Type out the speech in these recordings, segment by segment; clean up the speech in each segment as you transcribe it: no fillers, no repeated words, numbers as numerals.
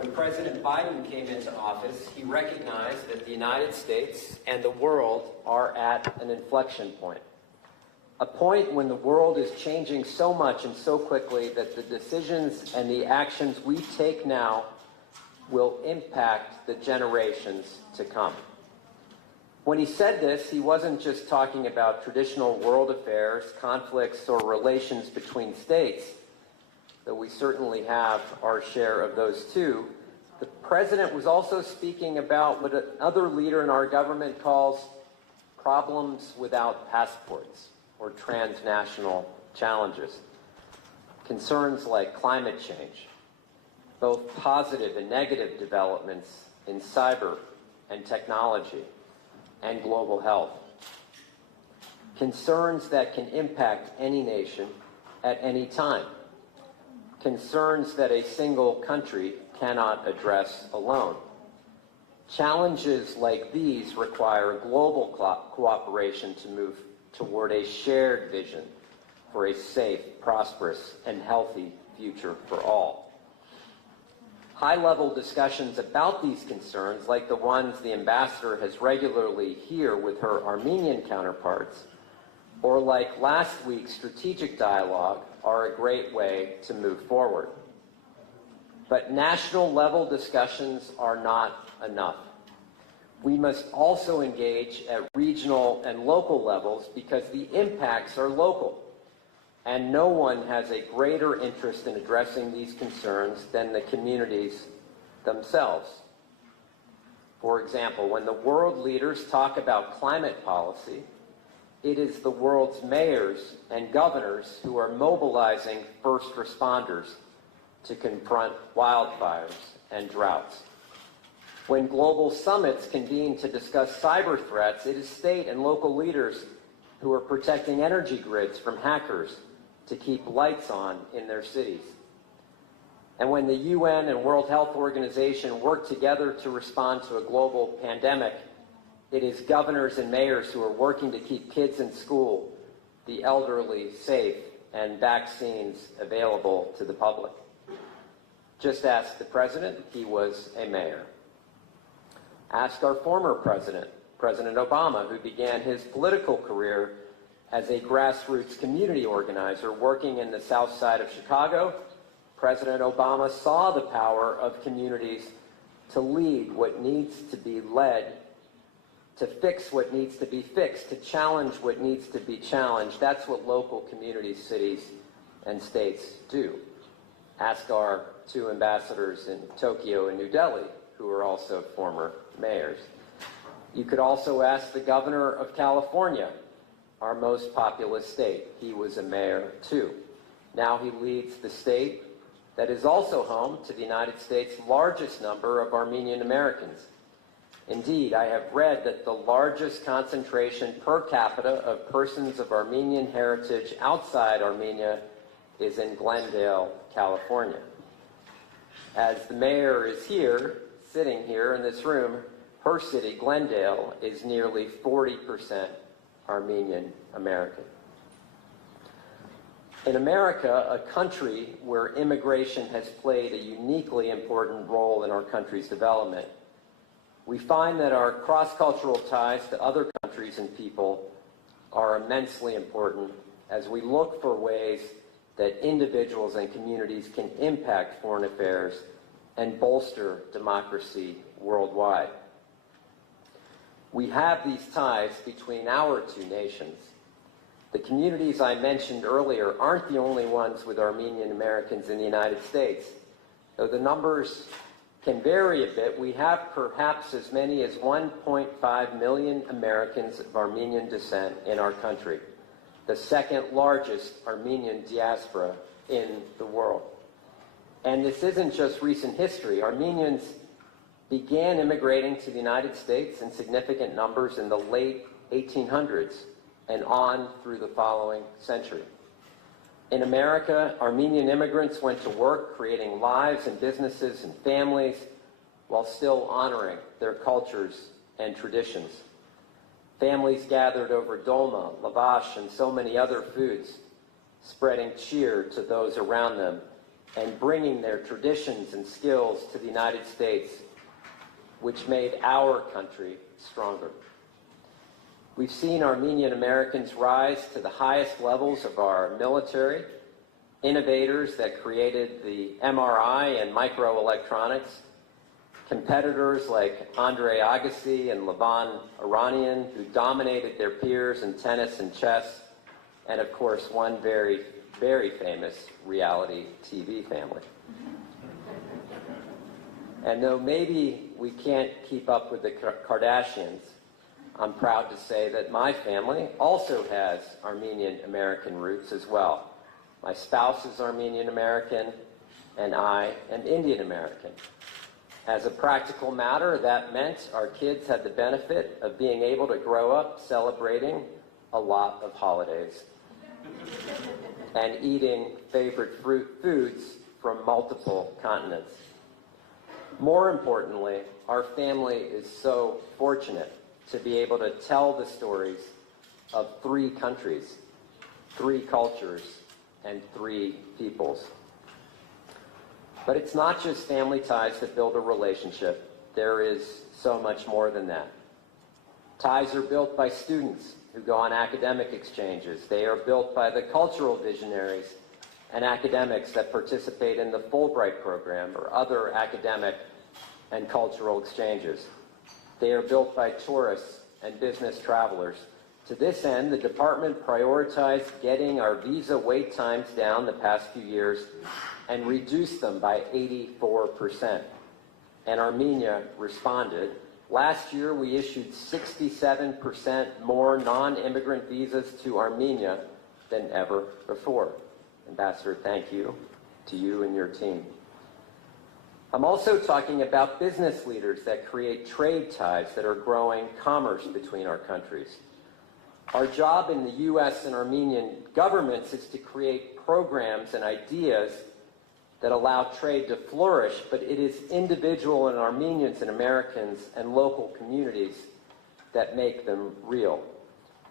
When President Biden came into office, he recognized that the United States and the world are at an inflection point. A point when the world is changing so much and so quickly that the decisions and the actions we take now will impact the generations to come. When he said this, he wasn't just talking about traditional world affairs, conflicts, or relations between states, though we certainly have our share of those too. The president was also speaking about what another leader in our government calls problems without passports, or transnational challenges. Concerns like climate change, both positive and negative developments in cyber and technology, and global health. Concerns that can impact any nation at any time. Concerns that a single country cannot address alone. Challenges like these require global cooperation to move toward a shared vision for a safe, prosperous, and healthy future for all. High-level discussions about these concerns, like the ones the ambassador has regularly here with her Armenian counterparts, or like last week's strategic dialogue, are a great way to move forward. But national-level discussions are not enough. We must also engage at regional and local levels because the impacts are local, and no one has a greater interest in addressing these concerns than the communities themselves. For example, when the world leaders talk about climate policy, it is the world's mayors and governors who are mobilizing first responders to confront wildfires and droughts. When global summits convene to discuss cyber threats, it is state and local leaders who are protecting energy grids from hackers to keep lights on in their cities. And when the UN and World Health Organization work together to respond to a global pandemic, it is governors and mayors who are working to keep kids in school, the elderly safe, and vaccines available to the public. Just ask the president, he was a mayor. Ask our former president, President Obama, who began his political career as a grassroots community organizer working in the south side of Chicago. President Obama saw the power of communities to lead what needs to be led, to fix what needs to be fixed, to challenge what needs to be challenged. That's what local communities, cities, and states do. Ask our two ambassadors in Tokyo and New Delhi, who are also former mayors. You could also ask the governor of California, our most populous state. He was a mayor too. Now he leads the state that is also home to the United States' largest number of Armenian Americans. Indeed, I have read that the largest concentration per capita of persons of Armenian heritage outside Armenia is in Glendale, California. As the mayor is here, sitting here in this room, her city, Glendale, is nearly 40% Armenian American. In America, a country where immigration has played a uniquely important role in our country's development, we find that our cross-cultural ties to other countries and people are immensely important as we look for ways that individuals and communities can impact foreign affairs and bolster democracy worldwide. We have these ties between our two nations. The communities I mentioned earlier aren't the only ones with Armenian Americans in the United States. Though the numbers can vary a bit, we have perhaps as many as 1.5 million Americans of Armenian descent in our country, the second largest Armenian diaspora in the world. And this isn't just recent history. Armenians began immigrating to the United States in significant numbers in the late 1800s and on through the following century. In America, Armenian immigrants went to work creating lives and businesses and families while still honoring their cultures and traditions. Families gathered over dolma, lavash, and so many other foods, spreading cheer to those around them and bringing their traditions and skills to the United States, which made our country stronger. We've seen Armenian Americans rise to the highest levels of our military, innovators that created the MRI and microelectronics, competitors like Andre Agassi and Laban Iranian, who dominated their peers in tennis and chess, and of course, one very, very famous reality TV family. And though maybe we can't keep up with the Kardashians, I'm proud to say that my family also has Armenian American roots as well. My spouse is Armenian American, and I am Indian American. As a practical matter, that meant our kids had the benefit of being able to grow up celebrating a lot of holidays and eating favorite foods from multiple continents. More importantly, our family is so fortunate to be able to tell the stories of 3 countries, 3 cultures, and 3 peoples. But it's not just family ties that build a relationship. There is so much more than that. Ties are built by students who go on academic exchanges. They are built by the cultural visionaries and academics that participate in the Fulbright program or other academic and cultural exchanges. They are built by tourists and business travelers. To this end, the department prioritized getting our visa wait times down the past few years and reduced them by 84%. And Armenia responded. Last year, we issued 67% more non-immigrant visas to Armenia than ever before. Ambassador, thank you to you and your team. I'm also talking about business leaders that create trade ties that are growing commerce between our countries. Our job in the U.S. and Armenian governments is to create programs and ideas that allow trade to flourish, but it is individual and Armenians and Americans and local communities that make them real.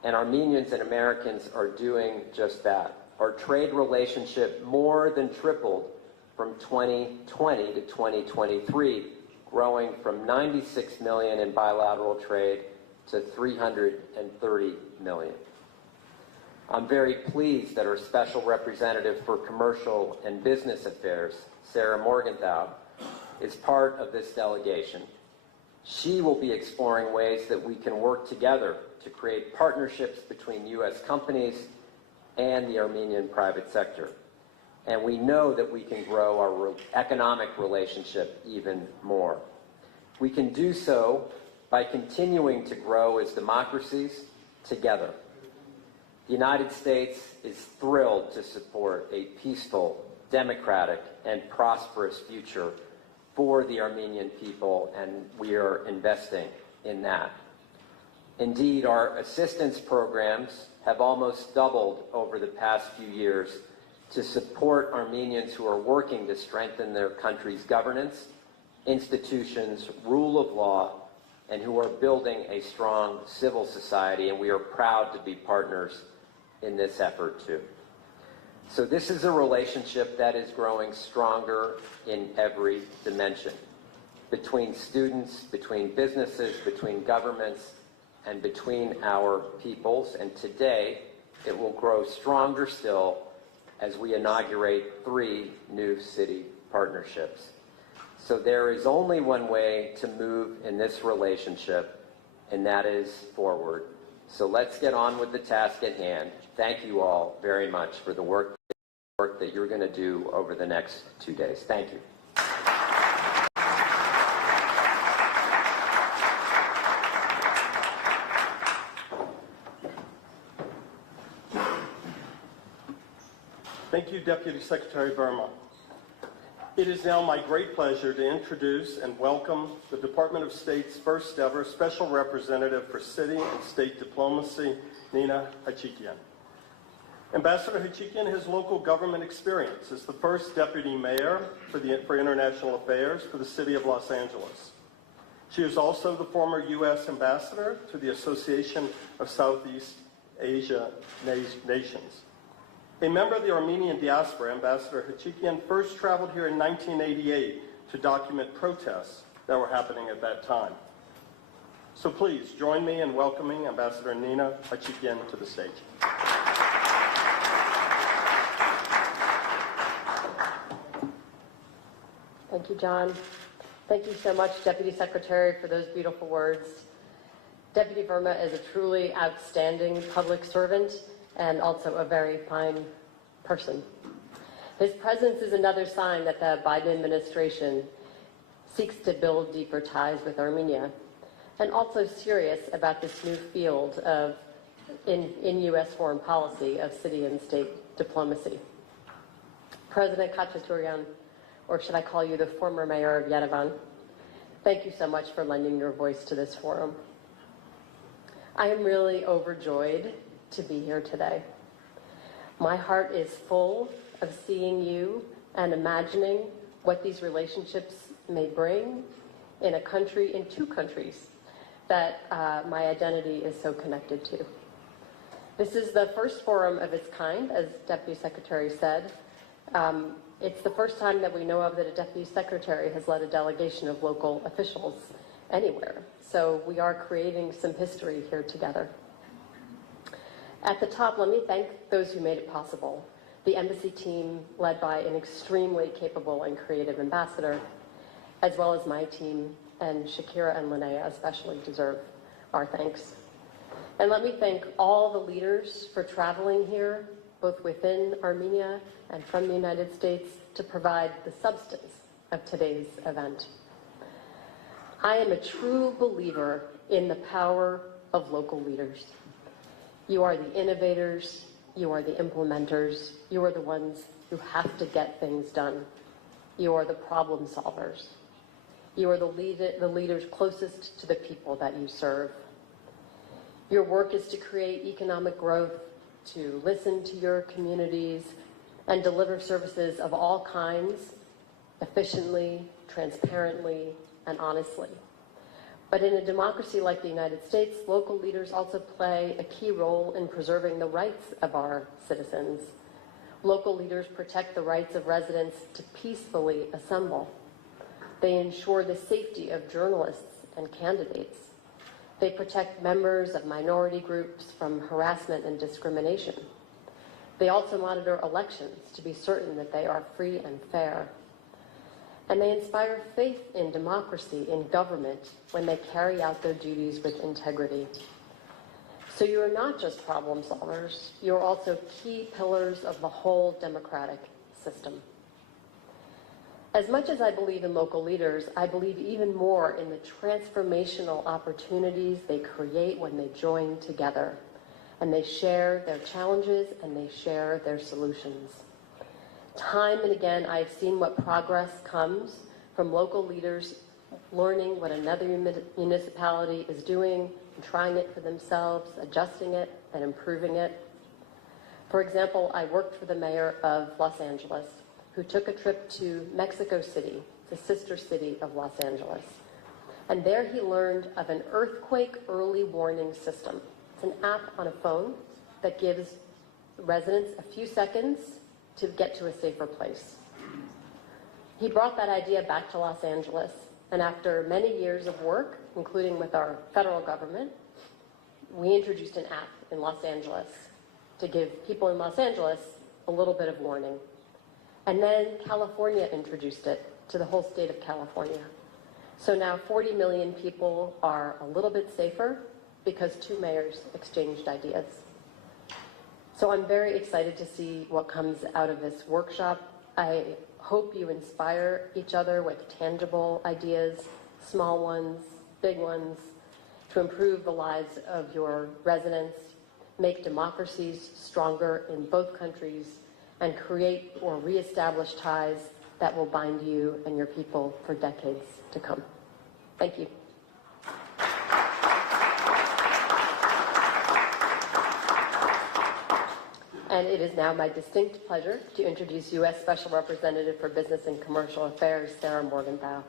And Armenians and Americans are doing just that. Our trade relationship more than tripled from 2020 to 2023, growing from 96 million in bilateral trade to 330 million. I'm very pleased that our Special Representative for Commercial and Business Affairs, Sarah Morgenthau, is part of this delegation. She will be exploring ways that we can work together to create partnerships between U.S. companies and the Armenian private sector. And we know that we can grow our economic relationship even more. We can do so by continuing to grow as democracies together. The United States is thrilled to support a peaceful, democratic, and prosperous future for the Armenian people, and we are investing in that. Indeed, our assistance programs have almost doubled over the past few years to support Armenians who are working to strengthen their country's governance, institutions, rule of law, and who are building a strong civil society, and we are proud to be partners in this effort too. So this is a relationship that is growing stronger in every dimension, between students, between businesses, between governments, and between our peoples. And today, it will grow stronger still as we inaugurate 3 new city partnerships. So there is only one way to move in this relationship, and that is forward. So let's get on with the task at hand. Thank you all very much for the work that you're going to do over the next 2 days. Thank you. Thank you, Deputy Secretary Verma. It is now my great pleasure to introduce and welcome the Department of State's first ever Special Representative for City and State Diplomacy, Nina Hachikian. Ambassador Hachikian has local government experience as the first Deputy Mayor for International Affairs for the City of Los Angeles. She is also the former U.S. Ambassador to the Association of Southeast Asia Nations. A member of the Armenian diaspora, Ambassador Hachikian, first traveled here in 1988 to document protests that were happening at that time. So please join me in welcoming Ambassador Nina Hachikian to the stage. Thank you, John. Thank you so much, Deputy Secretary, for those beautiful words. Deputy Verma is a truly outstanding public servant and also a very fine person. His presence is another sign that the Biden administration seeks to build deeper ties with Armenia, and also serious about this new field of in U.S. foreign policy of city and state diplomacy. President Khachaturian, or should I call you the former mayor of Yerevan, thank you so much for lending your voice to this forum. I am really overjoyed to be here today. My heart is full of seeing you and imagining what these relationships may bring in a country, in two countries, that my identity is so connected to. This is the first forum of its kind, as Deputy Secretary said. It's the first time that we know of that a Deputy Secretary has led a delegation of local officials anywhere. So we are creating some history here together. At the top, let me thank those who made it possible. The embassy team, led by an extremely capable and creative ambassador, as well as my team, and Shakira and Linnea especially deserve our thanks. And let me thank all the leaders for traveling here, both within Armenia and from the United States, to provide the substance of today's event. I am a true believer in the power of local leaders. You are the innovators, you are the implementers, you are the ones who have to get things done. You are the problem solvers. You are the leaders closest to the people that you serve. Your work is to create economic growth, to listen to your communities, and deliver services of all kinds, efficiently, transparently, and honestly. But in a democracy like the United States, local leaders also play a key role in preserving the rights of our citizens. Local leaders protect the rights of residents to peacefully assemble. They ensure the safety of journalists and candidates. They protect members of minority groups from harassment and discrimination. They also monitor elections to be certain that they are free and fair. And they inspire faith in democracy, in government, when they carry out their duties with integrity. So you are not just problem solvers, you are also key pillars of the whole democratic system. As much as I believe in local leaders, I believe even more in the transformational opportunities they create when they join together, and they share their challenges and they share their solutions. Time and again, I've seen what progress comes from local leaders learning what another municipality is doing and trying it for themselves, adjusting it and improving it. For example, I worked for the mayor of Los Angeles, who took a trip to Mexico City, the sister city of Los Angeles. And there he learned of an earthquake early warning system. It's an app on a phone that gives residents a few seconds to get to a safer place. He brought that idea back to Los Angeles, and after many years of work, including with our federal government, we introduced an app in Los Angeles to give people in Los Angeles a little bit of warning. And then California introduced it to the whole state of California. So now 40 million people are a little bit safer because two mayors exchanged ideas. So I'm very excited to see what comes out of this workshop. I hope you inspire each other with tangible ideas, small ones, big ones, to improve the lives of your residents, make democracies stronger in both countries, and create or reestablish ties that will bind you and your people for decades to come. Thank you. And it is now my distinct pleasure to introduce U.S. Special Representative for Business and Commercial Affairs, Sarah Morgenthau.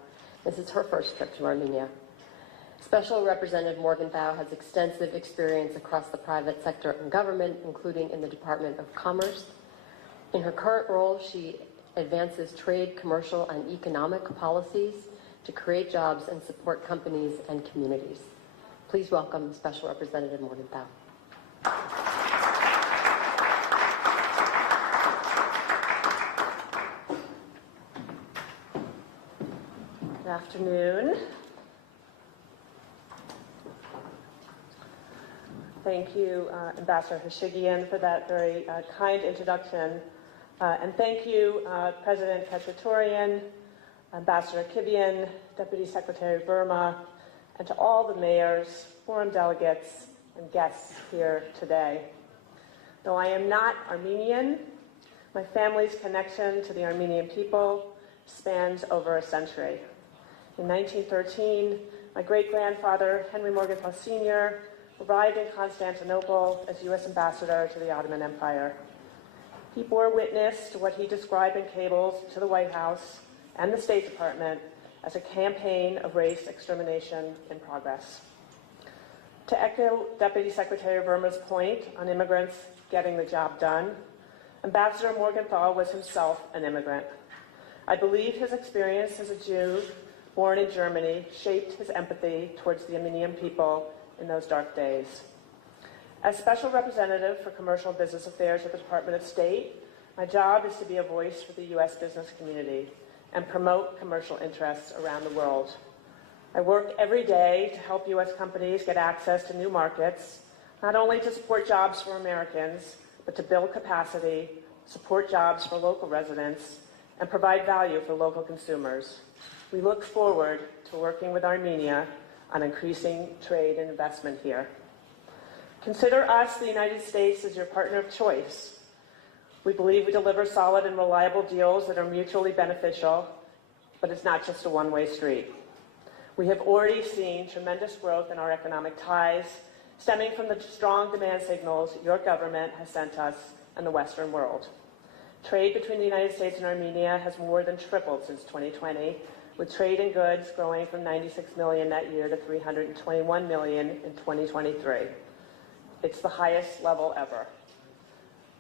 This is her first trip to Armenia. Special Representative Morgenthau has extensive experience across the private sector and government, including in the Department of Commerce, In her current role, she advances trade, commercial, and economic policies to create jobs and support companies and communities. Please welcome Special Representative Morgenthau. Good afternoon. Thank you, Ambassador Hashigian, for that very kind introduction. And thank you, President Khachaturian, Ambassador Kibian, Deputy Secretary Verma, and to all the mayors, forum delegates, and guests here today. Though I am not Armenian, my family's connection to the Armenian people spans over a century. In 1913, my great-grandfather, Henry Morgenthau Sr., arrived in Constantinople as U.S. ambassador to the Ottoman Empire. He bore witness to what he described in cables to the White House and the State Department as a campaign of race extermination in progress. To echo Deputy Secretary Verma's point on immigrants getting the job done, Ambassador Morgenthau was himself an immigrant. I believe his experience as a Jew born in Germany shaped his empathy towards the Armenian people in those dark days. As Special Representative for Commercial and Business Affairs at the Department of State, my job is to be a voice for the U.S. business community and promote commercial interests around the world. I work every day to help U.S. companies get access to new markets, not only to support jobs for Americans, but to build capacity, support jobs for local residents, and provide value for local consumers. We look forward to working with Armenia on increasing trade and investment here. Consider us, the United States, as your partner of choice. We believe we deliver solid and reliable deals that are mutually beneficial, but it's not just a one-way street. We have already seen tremendous growth in our economic ties, stemming from the strong demand signals your government has sent us and the Western world. Trade between the United States and Armenia has more than tripled since 2020, with trade in goods growing from 96 million that year to 321 million in 2023. It's the highest level ever.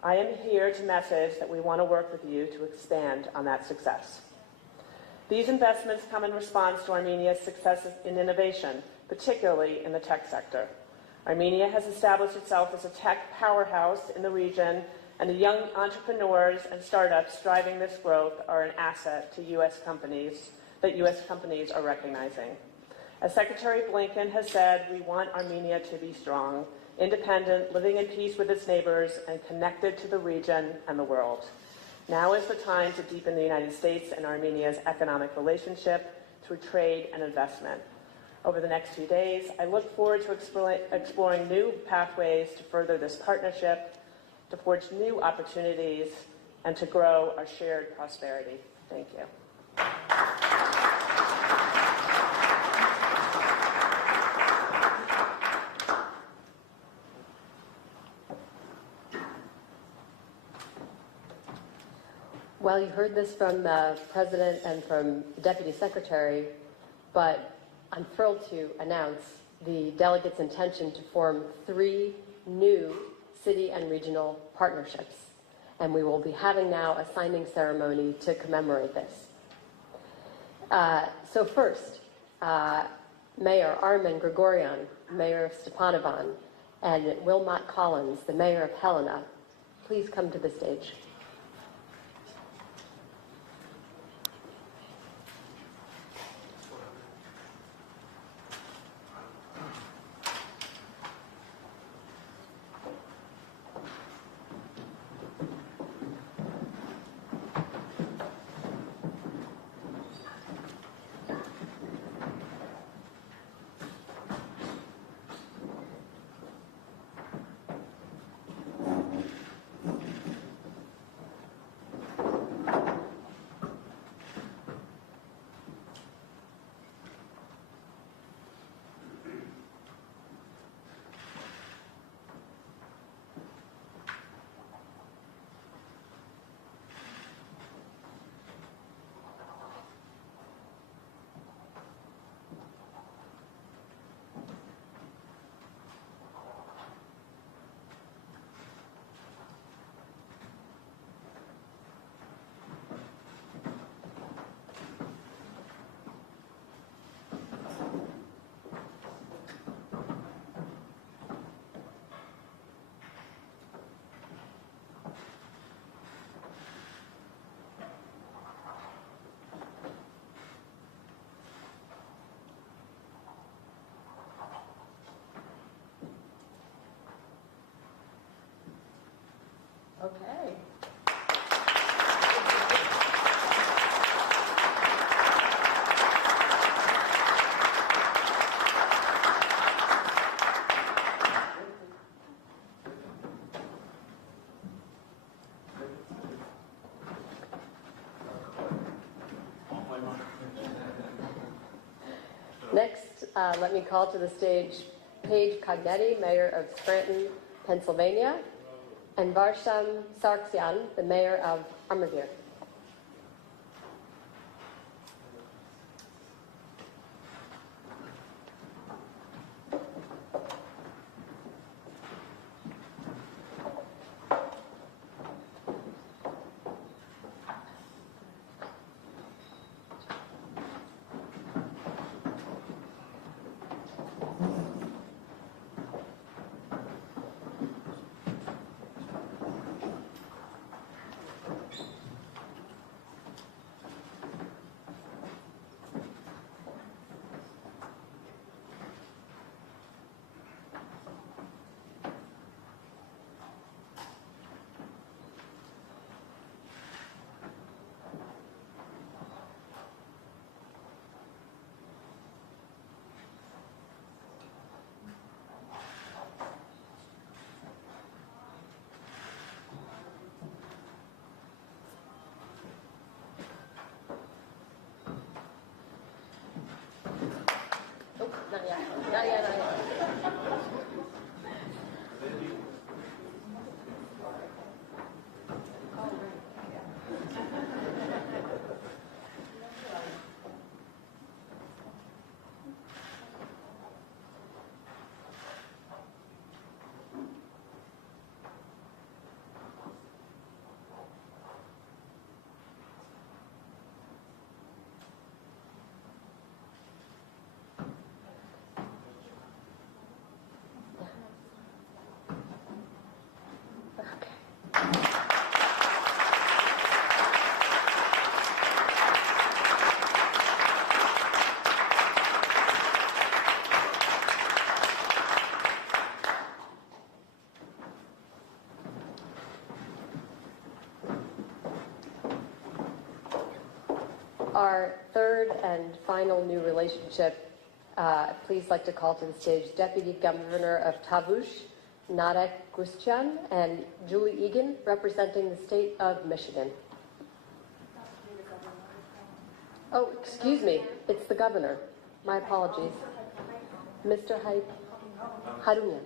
I am here to message that we want to work with you to expand on that success. These investments come in response to Armenia's success in innovation, particularly in the tech sector. Armenia has established itself as a tech powerhouse in the region, and the young entrepreneurs and startups driving this growth are an asset to U.S. companies that U.S. companies are recognizing. As Secretary Blinken has said, we want Armenia to be strong, independent, living in peace with its neighbors, and connected to the region and the world. Now is the time to deepen the United States and Armenia's economic relationship through trade and investment. Over the next few days, I look forward to exploring new pathways to further this partnership, to forge new opportunities, and to grow our shared prosperity. Thank you. Well, you heard this from the President and from the Deputy Secretary, but I'm thrilled to announce the delegates' intention to form 3 new city and regional partnerships. And we will be having now a signing ceremony to commemorate this. So first, Mayor Armen Grigoryan, Mayor of Stepanovan, and Wilmot Collins, the Mayor of Helena, please come to the stage. Okay. Next, let me call to the stage Paige Cognetti, Mayor of Scranton, Pennsylvania, and Varsham Sargsyan, the Mayor of Armavir. Not yet. Not yet. Not yet. Our third and final new relationship, please like to call to the stage Deputy Governor of Tavush, Narek Gustian, and Julie Egan, representing the state of Michigan. Oh, excuse me, it's the governor. My apologies. Mr. Harunian.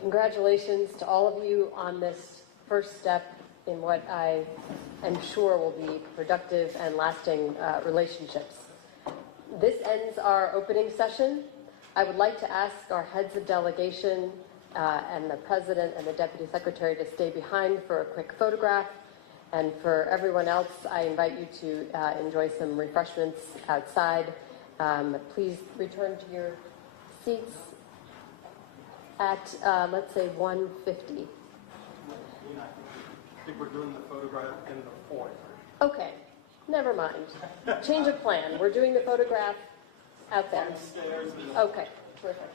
Congratulations to all of you on this first step in what I am sure will be productive and lasting relationships. This ends our opening session. I would like to ask our heads of delegation and the President and the Deputy Secretary to stay behind for a quick photograph. And for everyone else, I invite you to enjoy some refreshments outside. Please return to your seats at, let's say, 1:50. I think we're doing the photograph in the foyer. Okay, never mind. Change of plan. We're doing the photograph Out there. Downstairs. Okay, terrific.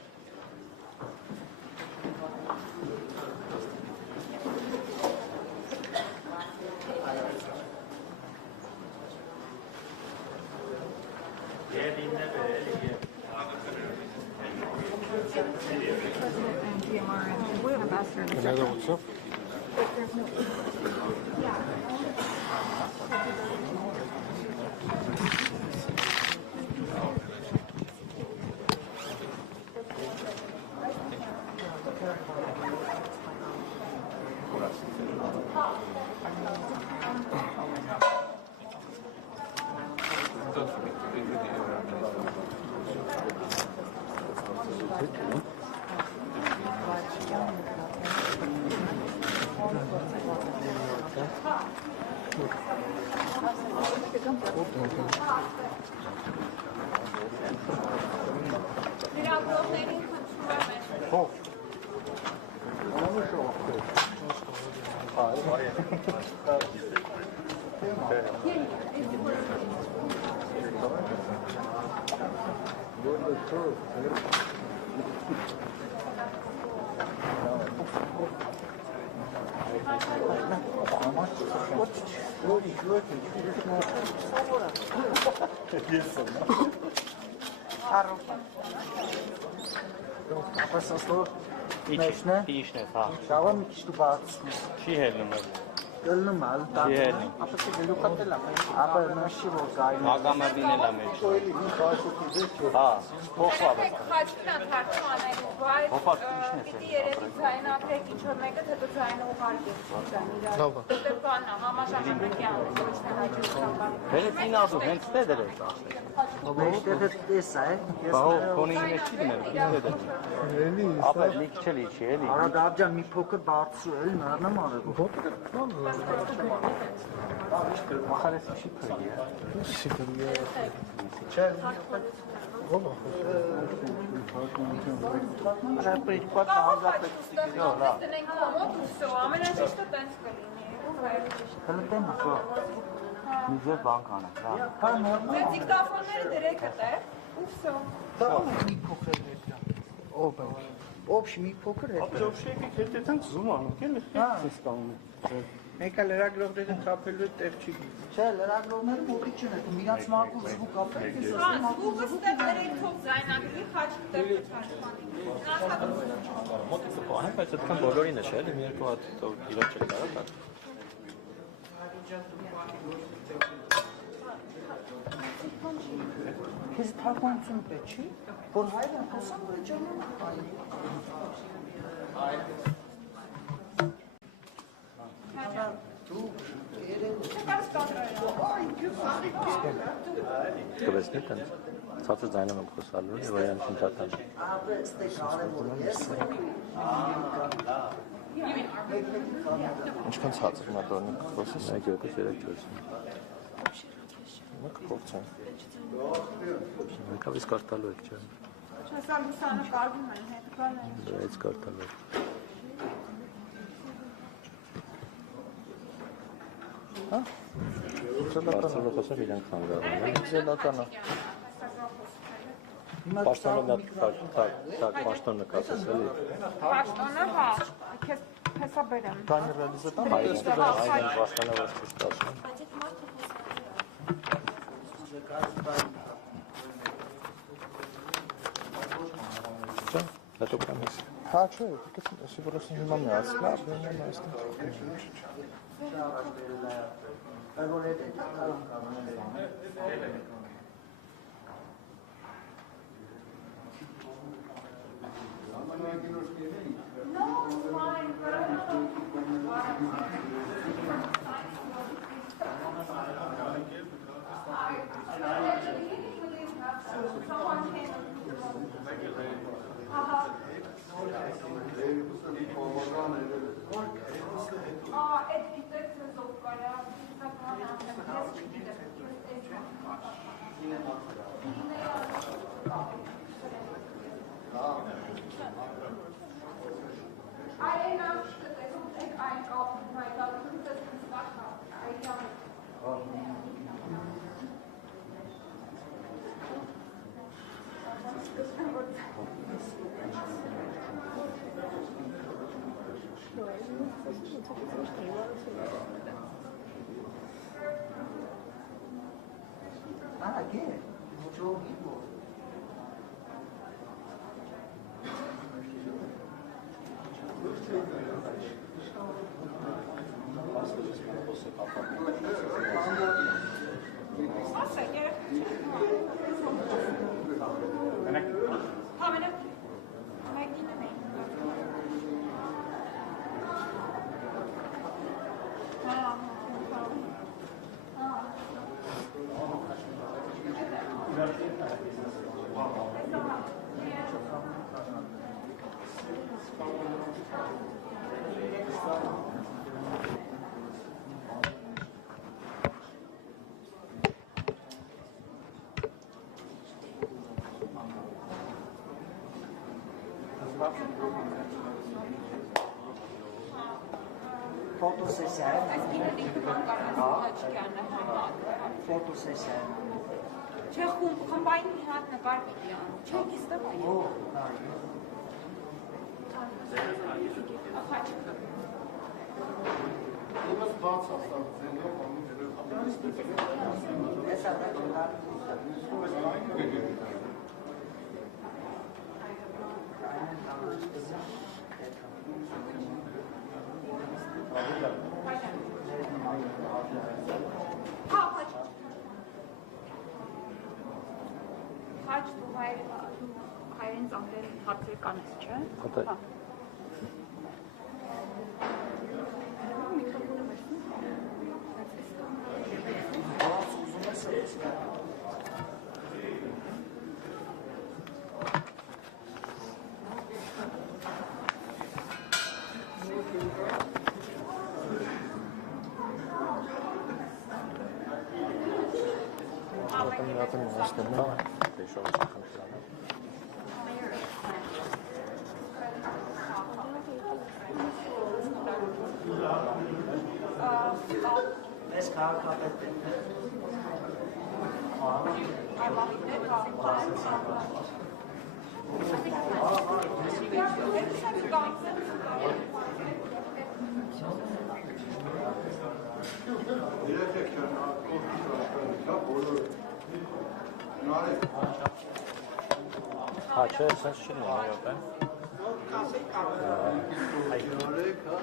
We're ambassador. What's up? Pişne ha. Şavam içti batsın. Çi helin. Gönlüm al. Apa se gelu katela. Apa naşı bu gayet. Ագամերդին էլ է մեջ։ Հա, փոխավ։ Խաչքան թարգում անելու, բայց պիտի երևի ձայն ապրեք ինչ-որ մեկը, հետո ձայնը ուղարկեք ձայն իրար։ Դե բանա, համաժողովյան, ոչ թե հաջողության բան։ Դերից ինադու հենց դե դերես ասել։ Meştede desa e. Բահո քոնի մեջ չի դներ, դե դեր։ Ապա լիք չելի չի էլի։ Arada abca mi poker batsı el nerede mi arada bu? Մախարես չի քրի։ Պրիպատ հանձապետ Տնենք կոմոտ ուսո, ամենաճիշտը տենց կլինի։ Հլտեմ ասո։ Մի ձեր բան կանեմ, հա։ Հա նորմալ։ Դե դիկտաֆոնները դրեք հետը, ուսո։ Da mi poker reklam. Общий mi poker reklam. Ապջոփշեքի քետեցանք զում անում, կել է ստանում։ Մեկը լրագրողները թափելու տեղ չի։ Չէ, լրագրողները մոտիկ չեն, դու միած մարկու զվուկ ապրեք, ես Հա, ասում եմ զվուկը ստեղ դրեք թող ձայնագրի, խաչքը տեղ թարգմանի։ Մոտիկը պահեմ, բայց այդքան բոլորին է չէ, մի երկու հատ իրար չեք կարող, հա։ Քեզ թարգմանություն պետք չի, որ հայրը խոսան, որ ջանում հայ։ Կվեսնի տենց, ծացը ձայնում եմ խոսալու, և այան չմ տատան։ Ապը ստե կարևոր ես։ Ինչքան ծացը մատորնի խոսես։ 1 2 3 4 Մակ փորձեմ։ Մեկավ իսկ կարտալու եք չէ։ Չասա լուսանը կարվում են հետ բանը։ Դրայից կարտալու եք։ Հա։ Բարձրը խոսով իրանք խանգարում են։ Զելականա։ Պաշտոնը տակ պաշտոնը կասես էլի։ Պաշտոնը հա, քեզ հեսա բերեմ։ Բանը ռեալիզատան։ Այդեն պաշտոնը ոստի ստասում։ Չէ, հետո կանես։ Հա, չէ, դուք սիգուրս հիմա միացնա, բերնեմ այստեղ։ Ֆոտոսեսիա ֆոտոսեսիա Չէ, խմբային մի հատ նկար պիտի անում։ Չէ, կիստը բայ։ Հաչ դու հայերեն ծանրել հարցեր կանես, չէ։ Հա։ Ես քաղաքապետ եմ։ Հա, չէ, սենց չի նորապ են։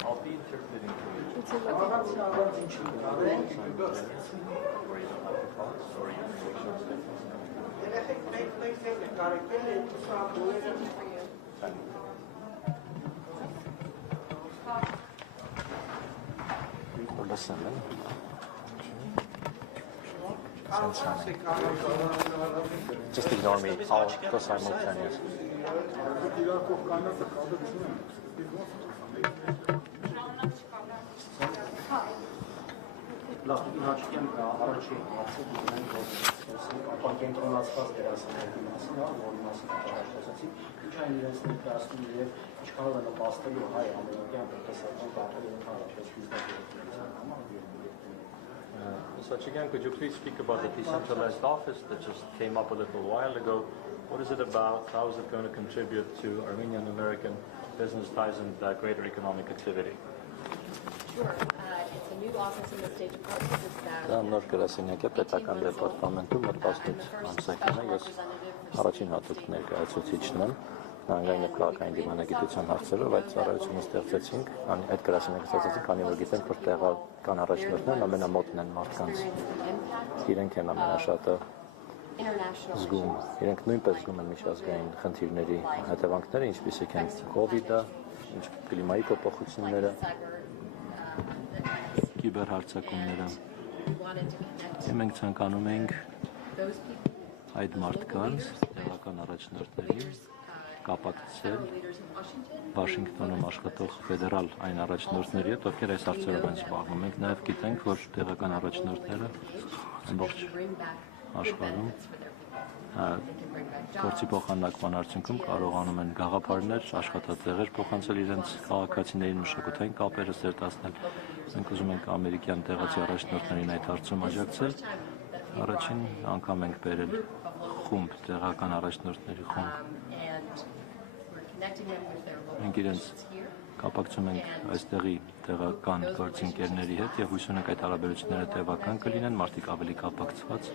I'll be interpreting for you. Listen, man. Just ignore me. I'll go simultaneous. Լավ, իհարկե առաջին հարցը դուք խոսենք ապակենտրոնացված դերասանների մասին, որի մասին խոսացի, ինչ այն իրենց ներկայացնում եւ ինչքանով է նպաստելու հայ-ամերիկյան տնտեսական կապերը ընդհանրապես բիզնեսի համար։ Mr. Chigan, could you please speak about the decentralized office that just came up a little while ago? What is it about? How is it going to contribute to Armenian-American business ties and greater economic activity? Sure. It's a new office in the State Department. Դա նոր գրասենյակ է պետական դեպարտամենտում, որ 18 ամսական է, ես առաջին հատուկ ներկայացուցիչն եմ, հանգային եւ քաղաքային դիվանագիտության հարցերով այդ ծառայությունը ստեղծեցինք, այդ գրասենյակը ստեղծեցինք, քանի որ գիտենք, որ տեղական առաջնորդներն ամենամոտն են մարդկանց, իրենք են ամենաշատը զգում, իրենք նույնպես զգում են միջազգային խնդիրների հետևանքները, ինչպիսիք են COVID-ը, կլիմայի փոփոխությունները, կիբերհարձակումները։ Մենք ցանկանում ենք այդ մարդկանց տեղական առաջնորդներին կապակցել Վաշինգտոնում աշխատող ֆեդերալ այն առաջնորդների հետ, ովքեր այս հարցերով են զբաղվում։ Մենք նաև գիտենք, որ տեղական առաջնորդները ամբողջ աշխարհում գործի փոխանակման արդյունքում կարողանում են գաղափարներ, աշխատատեղեր փոխանցել իրենց քաղաքացիներին, մշակութային կապերը զերծացնել։ Մենք ուզում ենք ամերիկյան տեղացի առաջնորդներին այդ հարցում աջակցել։ Առաջին անգամ ենք բերել խումբ, տեղական առաջնորդների խումբ։ Մենք իրենց կապակցում ենք այստեղի տեղական գործընկերների հետ եւ հույս ունենք այդ հարաբերությունները տևական կլինեն, մարդիկ ավելի կապակցված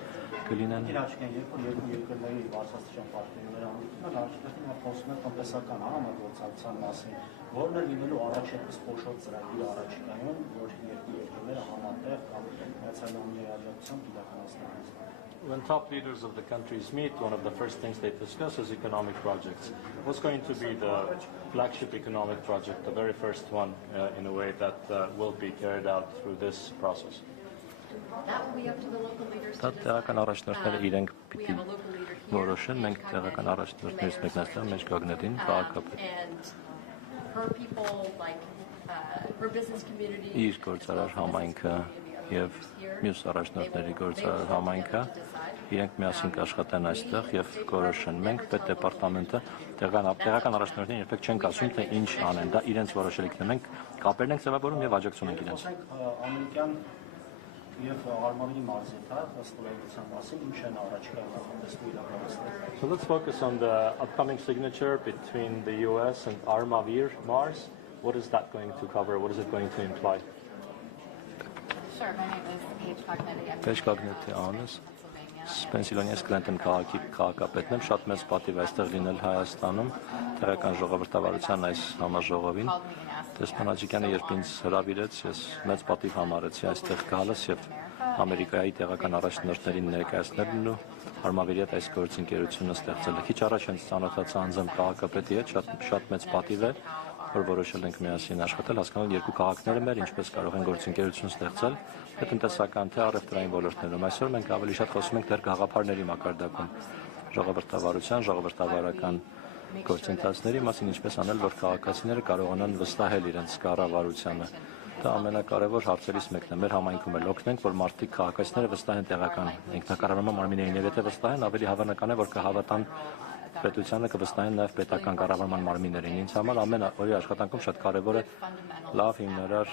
կլինեն։ Իրաչքեն երկու երկրների բարձրաստիճան պարտներների համակարգը առաջիկայում խոսում է տնտեսական համագործակցության մասին, որն է լինելու առաջատես խոշոր ծրագիր առաջիկայում, որ երկու երկրները համատեղ կամ միացյալ նահանգների աջակցությամբ իրականացնեն։ When top leaders of the countries meet, one of the first things they discuss is economic projects. What's going to be the flagship economic project, the very first one, in a way that will be carried out through this process? That will be up to the local leaders Դա տեղական առաջնորդները իրենք պիտի որոշեն, մենք տեղական առաջնորդներից մեկնարկում մեջ կանգնեցին քաղաքապետ։ Իր գործարար համայնքը եւ մյուս առաջնորդների գործարար համայնքը իրենք միասին կաշխատեն այստեղ եւ կորոշեն։ Մենք պետդեպարտամենտը տեղական առաջնորդներին երբեք չենք ասում թե ինչ անեն, դա իրենց որոշելիքն է։ Մենք կապերն ենք ձևավորում եւ աջակցում ենք իրենց։ Ամերիկյան եւ Արմավիրի մարզիթա հաստատության մասին ինչ են առաջիկայում նախատեսվում իրականացնել։ So let's focus on the upcoming signature between the US and Armavir Mars. What is that going to cover? What is it going to imply? Sure, my name is Paige Cognetti. Paige Cognetti անես Պենսիլվանիայից Կլենտոն քաղաքի քաղաքապետն եմ, շատ մեծ պատիվ այստեղ լինել Հայաստանում, տեղական ժողովրդավարության այս համաժողովին։ Դեսպան Աջիկյանը երբ ինձ հրավիրեց, ես մեծ պատիվ համարեցի այստեղ գալս եւ Ամերիկայի տեղական առաջնորդներին ներկայացնելն ու Արմավիրի հետ այս գործընկերությունը ստեղծելը։ Քիչ առաջ հենց ծանոթացա անձամբ քաղաքապետի հետ, շատ մեծ պատիվ է, որ որոշել ենք միասին աշխատել, հասկանալ երկու քաղաքները մեր ինչպես կարող են գործընկերություն ստեղծել, թե տնտեսական, թե առևտրային ոլորտներում։ Այսօր մենք ավելի շատ խոսում ենք դեռ գաղափարների մակարդակում, ժողովրդավարության, ժողովրդավարական գործընթացների մասին, ինչպես անել, որ քաղաքացիները կարողանան վստահել իրենց կառավարությանը։ Դա ամենակարևոր հարցերից մեկն է։ Մեր համայնքում էլ օգնենք, որ մարդիկ քաղաքացիները վստահեն տեղական ինքնակառավարման մարմիններին, եւ եթե վստահեն, ավելի հավանական է, որ կհավատան պետությանը, կվստահեն նաև պետական կառավարման մարմիններին։ Ինձ համար ամեն օրի աշխատանքում շատ կարևոր է լավ հիմնարար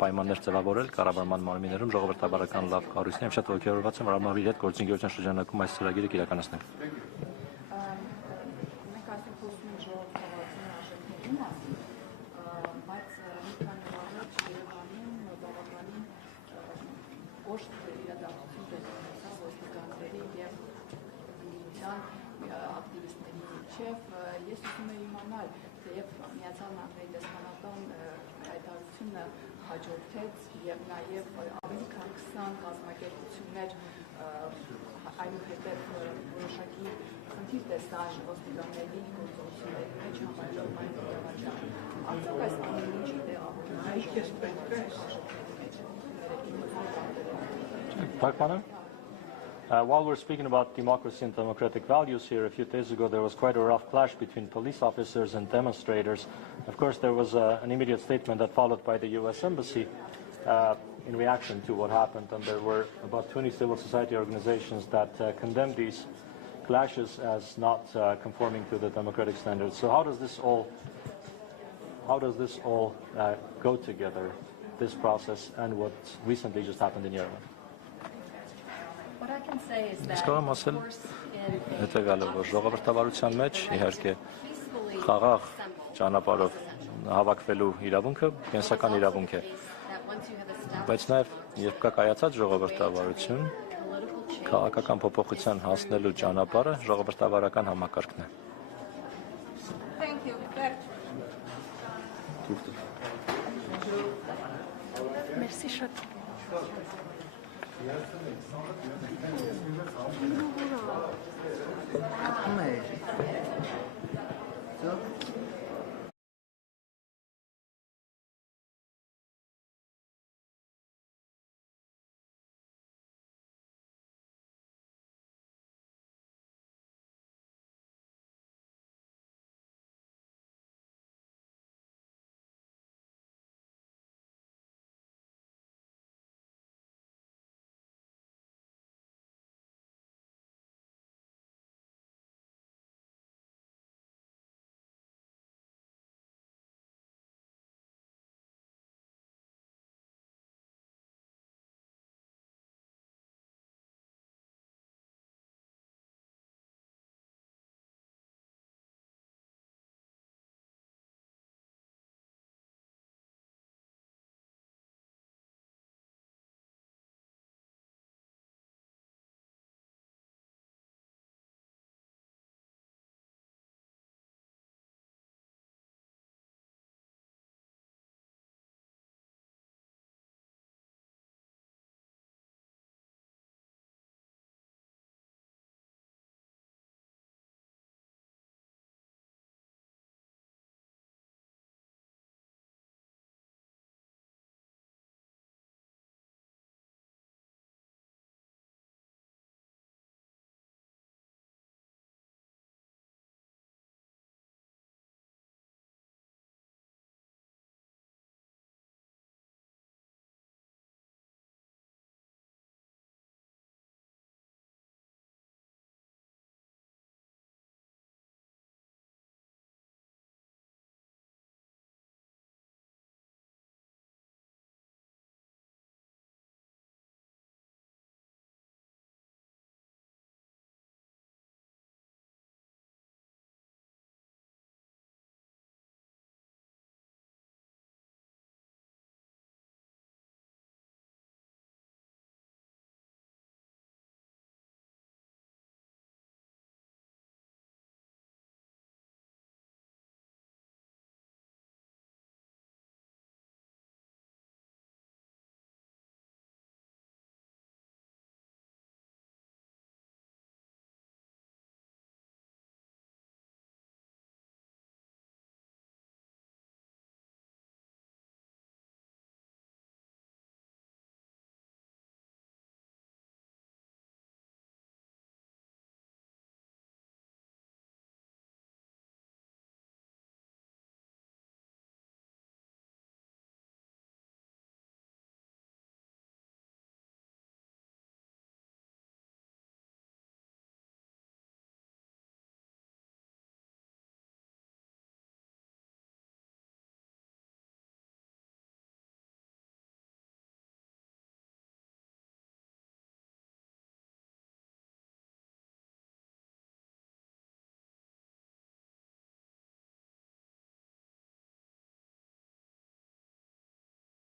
պայմաններ ձևավորել կառավարման մարմիններում ժողովրդավարական լավ կառույցներ, եւ շատ ողջորված եմ, որ Արմավիրի հետ գործընկերության շրջանակում այս ծրագիրը կիրականացնենք։ Մենք այսօր խոսում ենք ժողովրդավարության արժեքների մասին, բայց մի քանի օր առաջ Երևանում բավականին կոշտ իրադարձություն տեղի ունեցավ ոստիկանների եւ միության ակտիվիստների միջև։ Ես ուզում եմ իմանալ, թե եւ Միացյալ Նահանգների դեսպանատան հայտարարությունը հաջորդեց եւ նաեւ ավելի քան 20 կազմակերպություններ այնուհետև որոշակի խնդիր տեսան ոստիկանների գործողությունների մեջ համարելով այն դեպքում արդյոք այս ամեն ինչը տեղավորվում է։ While we're speaking about democracy and democratic values here, a few days ago there was quite a rough clash between police officers and demonstrators. Of course, there was an immediate statement that followed by the US Embassy in reaction to what happened, and there were about 20 civil society organizations that condemned these clashes as not conforming to the democratic standards. So how does this all go together, this process and what recently just happened in Yerevan? What I can say is that Կարող եմ ասել հետևյալը, որ ժողովրդավարության մեջ իհարկե խաղաղ ճանապարհով հավաքվելու իրավունքը կենսական իրավունք է, բայց նաև երբ կա կայացած ժողովրդավարություն, քաղաքական փոփոխության հասնելու ճանապարհը ժողովրդավարական համակարգն է։ Thank you. Merci շատ։ Come